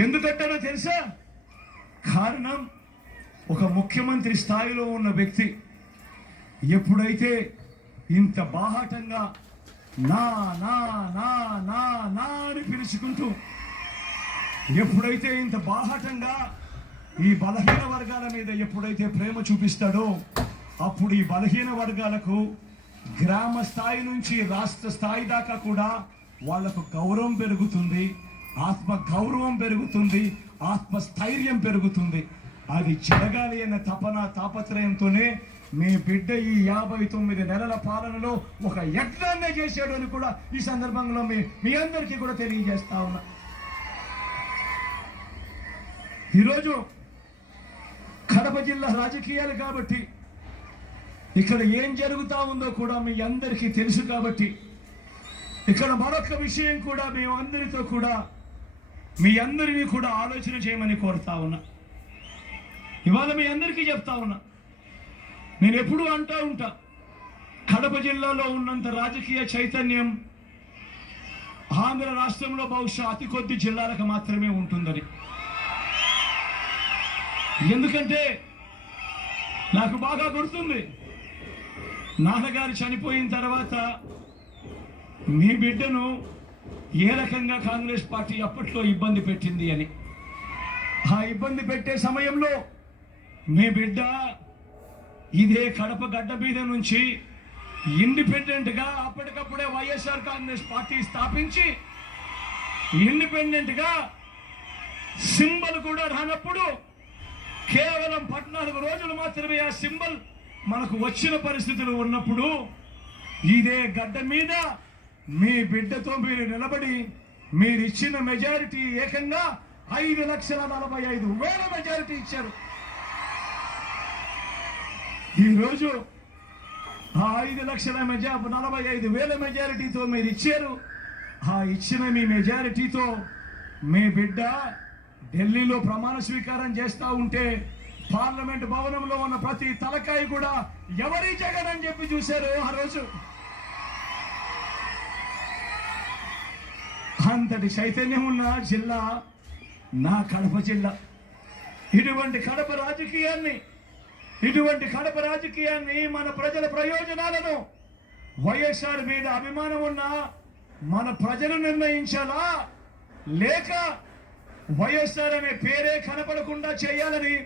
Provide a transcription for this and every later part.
ఎందుకంటారో తెలుసా? కారణం, ఒక ముఖ్యమంత్రి స్థాయిలో ఉన్న వ్యక్తి ఎప్పుడైతే ఇంత బాహాటంగా నా నా నా నా నా అని పిలుచుకుంటూ ఎప్పుడైతే ఇంత బాహాటంగా ఈ బలహీన వర్గాల మీద ఎప్పుడైతే ప్రేమ చూపిస్తాడో అప్పుడు ఈ బలహీన వర్గాలకు గ్రామ స్థాయి నుంచి రాష్ట్ర స్థాయి దాకా కూడా వాళ్లకు గౌరవం పెరుగుతుంది, ఆత్మ గౌరవం పెరుగుతుంది, ఆత్మస్థైర్యం పెరుగుతుంది. అది జరగాలి అన్న తాపత్రయంతోనే మీ బిడ్డ ఈ 59 నెలల పాలనలో ఒక యజ్ఞాన్నే చేశాడు అని కూడా ఈ సందర్భంలో మీ అందరికీ కూడా తెలియజేస్తా ఉన్నా. ఈరోజు కడప జిల్లా రాజకీయాలు కాబట్టి ఇక్కడ ఏం జరుగుతూ ఉందో కూడా మీ అందరికీ తెలుసు కాబట్టి ఇక్కడ మరొక విషయం కూడా మేము అందరితో కూడా మీ అందరినీ కూడా ఆలోచన చేయమని కోరుతా ఉన్నా. ఇవాళ మీ అందరికీ చెప్తా ఉన్నా, నేను ఎప్పుడూ అంటూ ఉంటా, కడప జిల్లాలో ఉన్నంత రాజకీయ చైతన్యం ఆంధ్ర రాష్ట్రంలో బహుశా అతి కొద్ది జిల్లాలకు మాత్రమే ఉంటుందని. ఎందుకంటే నాకు బాగా గుర్తుంది, నాన్నగారు చనిపోయిన తర్వాత మీ బిడ్డను ఏ రకంగా కాంగ్రెస్ పార్టీ అప్పట్లో ఇబ్బంది పెట్టింది అని. ఆ ఇబ్బంది పెట్టే సమయంలో మీ బిడ్డ ఇదే కడప గడ్డ మీద నుంచి ఇండిపెండెంట్గా అప్పటికప్పుడే వైఎస్ఆర్ కాంగ్రెస్ పార్టీ స్థాపించి ఇండిపెండెంట్గా సింబల్ కూడా రానప్పుడు కేవలం 14 రోజులు మాత్రమే ఆ సింబల్ మనకు వచ్చిన పరిస్థితులు ఉన్నప్పుడు ఇదే గడ్డ మీద మీ బిడ్డతో మీరు నిలబడి మీరు ఇచ్చిన మెజారిటీ ఏకంగా 5,45,000 మెజారిటీ ఇచ్చారు. ఈరోజు ఆ 5,45,000 మెజారిటీతో మీరు ఇచ్చారు. ఆ ఇచ్చిన మీ మెజారిటీతో మీ బిడ్డ ఢిల్లీలో ప్రమాణ స్వీకారం చేస్తూ ఉంటే పార్లమెంట్ భవనంలో ఉన్న ప్రతి తలకాయ కూడా ఎవరి జగన్ అని చెప్పి చూశారు. ఆ రోజు అంతటి చైతన్యం ఉన్న జిల్లా నా కడప జిల్లా. ఇటువంటి కడప రాజకీయాన్ని మన ప్రజల ప్రయోజనాలను వైఎస్ఆర్ మీద అభిమానం ఉన్న మన ప్రజలు నిర్ణయించాలా, లేక వైఎస్ఆర్ అనే పేరే కనపడకుండా చేయాలని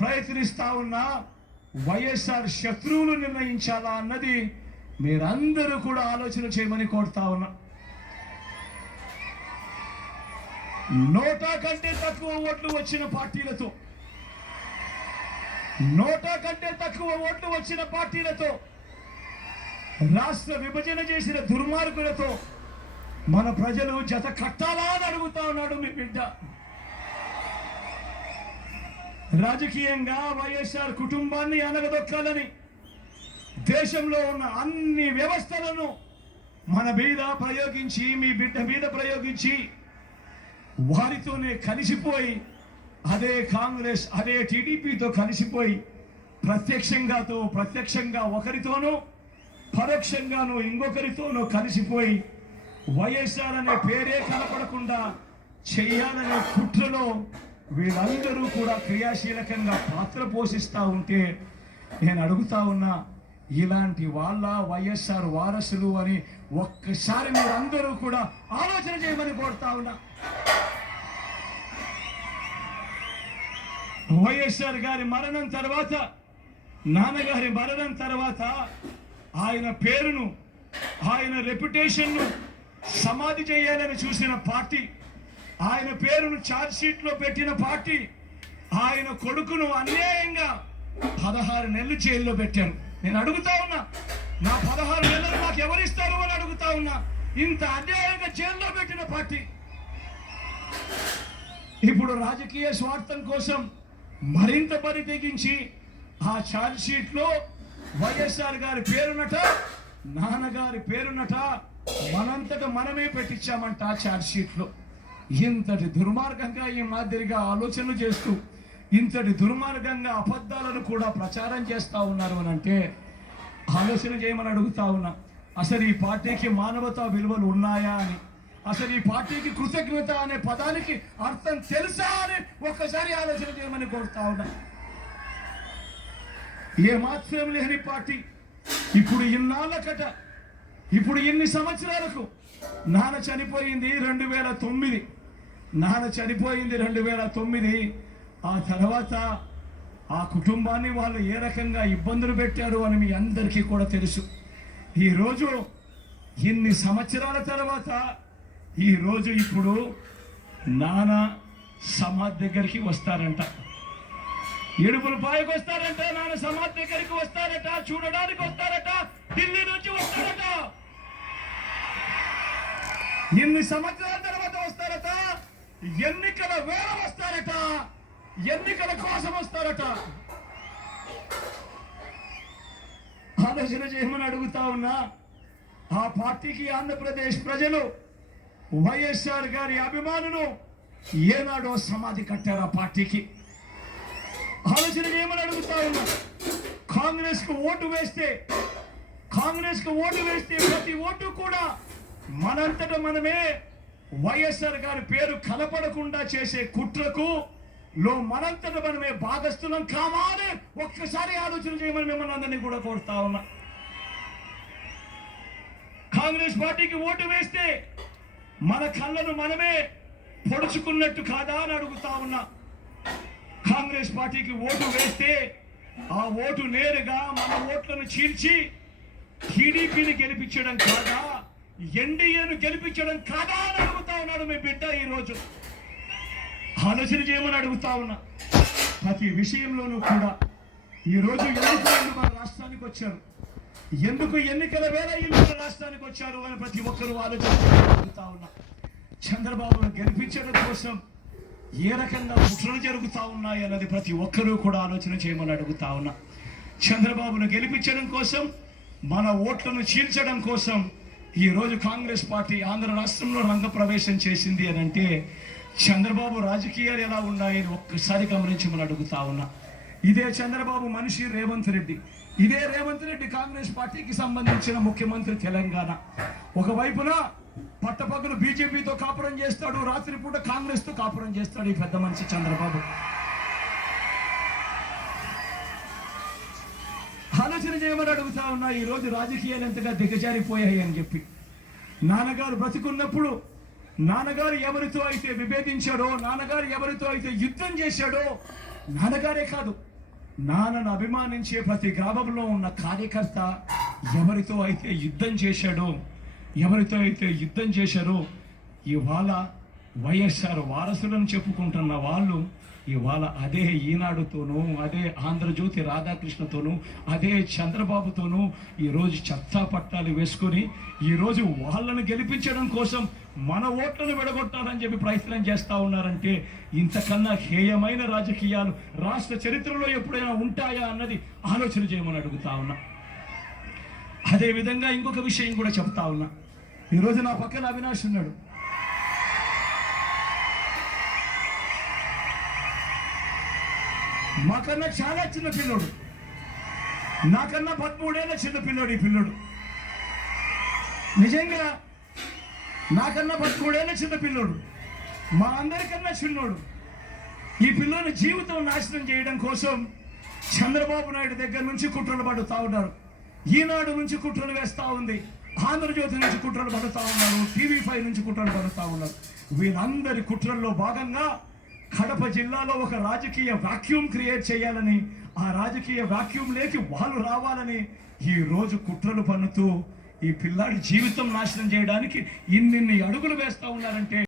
ప్రయత్నిస్తా ఉన్నా వైఎస్ఆర్ శత్రువులు నిర్ణయించాలా అన్నది మీరందరూ కూడా ఆలోచన చేయమని కోరుతా ఉన్నా. 100 కంటే తక్కువ ఓట్లు వచ్చిన పార్టీలతో రాష్ట్ర విభజన చేసిన దుర్మార్గులతో మన ప్రజలు జత కట్టాలా అని అడుగుతా ఉన్నాడు మీ బిడ్డ. రాజకీయంగా వైఎస్ఆర్ కుటుంబాన్ని అనగదొక్కాలని దేశంలో ఉన్న అన్ని వ్యవస్థలను మన మీద ప్రయోగించి మీ బిడ్డ మీద ప్రయోగించి వారితోనే కలిసిపోయి అదే కాంగ్రెస్ అదే టీడీపీతో కలిసిపోయి ప్రత్యక్షంగా ఒకరితోనూ పరోక్షంగానూ ఇంకొకరితోనూ కలిసిపోయి వైఎస్ఆర్ అనే పేరే కనపడకుండా చేయాలనే కుట్రలో వీళ్ళందరూ కూడా క్రియాశీలకంగా పాత్ర పోషిస్తూ ఉంటే నేను అడుగుతా ఉన్నా, ఇలాంటి వాళ్ళ వైఎస్ఆర్ వారసులు అని ఒక్కసారి మీరందరూ కూడా ఆలోచన చేయమని కోరుతా ఉన్నా. వైఎస్ఆర్ గారి మరణం తర్వాత, నాన్నగారి మరణం తర్వాత ఆయన పేరును, ఆయన రెప్యుటేషన్ను సమాధి చేయాలని చూసిన పార్టీ, ఆయన పేరును ఛార్జ్ షీట్లో పెట్టిన పార్టీ, ఆయన కొడుకును అన్యాయంగా 16 నెలలు జైల్లో పెట్టాను. నేను అడుగుతా ఉన్నా, నా 16 నెలలు నాకు ఎవరిస్తారు అని అడుగుతా ఉన్నా. ఇంత అన్యాయంగా జైల్లో పెట్టిన పార్టీ ఇప్పుడు రాజకీయ స్వార్థం కోసం మరింత బరి తెగించి ఆ ఛార్జ్ షీట్లో వైఎస్ఆర్ గారి పేరునట, నాన్నగారి పేరునట మనంతట మనమే పెట్టించామంట ఆ ఛార్జ్ షీట్లో. ఇంతటి దుర్మార్గంగా ఈ మాదిరిగా ఆలోచనలు చేస్తూ ఇంతటి దుర్మార్గంగా అబద్ధాలను కూడా ప్రచారం చేస్తూ ఉన్నారు అని అంటే ఆలోచన చేయమని అడుగుతా ఉన్నా. అసలు ఈ పార్టీకి మానవతా విలువలు ఉన్నాయా అని, అసలు ఈ పార్టీకి కృతజ్ఞత అనే పదానికి అర్థం తెలుసా అని ఒక్కసారి ఆలోచన చేయమని కోరుతా ఉన్నా. ఏ మాత్రం లేని పార్టీ ఇప్పుడు ఇన్నాళ్ళకట, ఇప్పుడు ఇన్ని సంవత్సరాలకు నాన్న చనిపోయింది 2009. నాన్న చనిపోయింది 2009. ఆ తర్వాత ఆ కుటుంబాన్ని వాళ్ళు ఏ రకంగా ఇబ్బందులు పెట్టారు అని మీ అందరికీ కూడా తెలుసు. ఈరోజు ఇన్ని సంవత్సరాల తర్వాత ఈరోజు ఇప్పుడు నాన్న సమాధి దగ్గరికి వస్తారంట, ఏడుపుల పాయకు వస్తారంట, నాన్న సమాధి దగ్గరికి వస్తారట, చూడడానికి వస్తారట, ఢిల్లీ నుంచి వస్తారట. ఇన్ని సంవత్సరాల తర్వాత వస్తారట, ఎన్నికల వేళ వస్తారట, ఎన్నికల కోసం వస్తారట. ఆలోచన చేయమని అడుగుతా ఉన్నా. ఆ పార్టీకి ఆంధ్రప్రదేశ్ ప్రజలు వైఎస్ఆర్ గారి అభిమానులు ఏనాడో సమాధి కట్టారు. ఆ పార్టీకి ఆలోచన చేయమని అడుగుతా ఉన్నా. కాంగ్రెస్ కు ఓటు వేస్తే ప్రతి ఓటు కూడా మనంతట మనమే వైఎస్ఆర్ గారి పేరు కలపడకుండా చేసే కుట్రకు మనంతట మనమే భాగస్థులం కావాలి. ఒక్కసారి ఆలోచన చేయమని మిమ్మల్ని అందరినీ కూడా కోరుతా ఉన్నా. కాంగ్రెస్ పార్టీకి ఓటు వేస్తే మన కళ్ళను మనమే పొడుచుకున్నట్టు కాదా అని అడుగుతా ఉన్నా. కాంగ్రెస్ పార్టీకి ఓటు వేస్తే ఆ ఓటు నేరుగా మన ఓట్లను చీల్చి టీడీపీని గెలిపించడం కాదా, ఎన్డీఏను గెలిపించడం కాదా అని అడుగుతా ఉన్నాడు మీ బిడ్డ. ఈరోజు ఆలోచన చేయమని అడుగుతా ఉన్నా. ప్రతి విషయంలోనూ కూడా ఈరోజు ఎందుకు మన రాష్ట్రానికి వచ్చారు, ఎందుకు ఎన్నికల వేళ మన రాష్ట్రానికి వచ్చారు అని ప్రతి ఒక్కరూ ఆలోచన అడుగుతా ఉన్నా. చంద్రబాబును గెలిపించడం కోసం ఏ రకంగా కుట్రలు జరుగుతూ ఉన్నాయి అన్నది ప్రతి ఒక్కరూ కూడా ఆలోచన చేయమని అడుగుతా ఉన్నా. చంద్రబాబును గెలిపించడం కోసం, మన ఓట్లను చీల్చడం కోసం ఈరోజు కాంగ్రెస్ పార్టీ ఆంధ్ర రాష్ట్రంలో రంగప్రవేశం చేసింది అని అంటే చంద్రబాబు రాజకీయాలు ఎలా ఉన్నాయని ఒక్కసారి గమనించమని అడుగుతా ఉన్నా. ఇదే చంద్రబాబు మనిషి రేవంత్ రెడ్డి. ఇదే రేవంత్ రెడ్డి కాంగ్రెస్ పార్టీకి సంబంధించిన ముఖ్యమంత్రి తెలంగాణ. ఒకవైపున పట్టపగలు బీజేపీతో కాపురం చేస్తాడు, రాత్రిపూట కాంగ్రెస్ తో కాపురం చేస్తాడు ఈ పెద్ద మనిషి చంద్రబాబు. ఆలోచన చేయమని అడుగుతా ఉన్నా. ఈ రోజు రాజకీయాలు ఎంతగా దిగజారిపోయాయి అని చెప్పి నాన్నగారు బ్రతికున్నప్పుడు నాన్నగారు ఎవరితో అయితే విభేదించాడో, నాన్నగారు ఎవరితో అయితే యుద్ధం చేశాడో, నాన్నగారే కాదు నాన్నను అభిమానించే ప్రతి గ్రామంలో ఉన్న కార్యకర్త ఎవరితో అయితే యుద్ధం చేశారో ఇవాళ వైఎస్ఆర్ వారసులను చెప్పుకుంటున్న వాళ్ళు ఇవాళ అదే ఈనాడుతోనూ, అదే ఆంధ్రజ్యోతి రాధాకృష్ణతోనూ, అదే చంద్రబాబుతోనూ ఈరోజు చత్తా పట్టాలు వేసుకొని ఈరోజు వాళ్ళను గెలిపించడం కోసం మన ఓట్లను విడగొట్టాలని చెప్పి ప్రయత్నం చేస్తూ ఉన్నారంటే ఇంతకన్నా హేయమైన రాజకీయాలు రాష్ట్ర చరిత్రలో ఎప్పుడైనా ఉంటాయా అన్నది ఆలోచన చేయమని అడుగుతా ఉన్నా. అదేవిధంగా ఇంకొక విషయం కూడా చెప్తా ఉన్నా. ఈరోజు నా పక్కన అవినాష్ ఉన్నాడు. మాకన్నా చాలా చిన్న పిల్లోడు, నాకన్నా 13 ఏళ్ళ చిన్న పిల్లోడు. ఈ పిల్లోడు నిజంగా నాకన్నా 13 ఏళ్ళ చిన్న పిల్లోడు, మా అందరికన్నా చిన్నోడు. ఈ పిల్లోని జీవితం నాశనం చేయడం కోసం చంద్రబాబు నాయుడు దగ్గర నుంచి కుట్రలు పడుతూ ఉన్నారు, ఈనాడు నుంచి కుట్రలు వేస్తూ ఉంది, ఆంధ్రజ్యోతి నుంచి కుట్రలు పడుతూ ఉన్నారు, TV5 నుంచి కుట్రలు పడుతూ ఉన్నారు. వీళ్ళందరి కుట్రల్లో భాగంగా కడప జిల్లాలో ఒక రాజకీయ వాక్యూమ్ క్రియేట్ చేయాలని, ఆ రాజకీయ వాక్యూమ్ లేకి వాళ్ళు రావాలని ఈ రోజు కుట్రలు పన్నుతూ ఈ పిల్లాడి జీవితం నాశనం చేయడానికి ఇన్నిన్ని అడుగులు వేస్తూ ఉన్నారంటే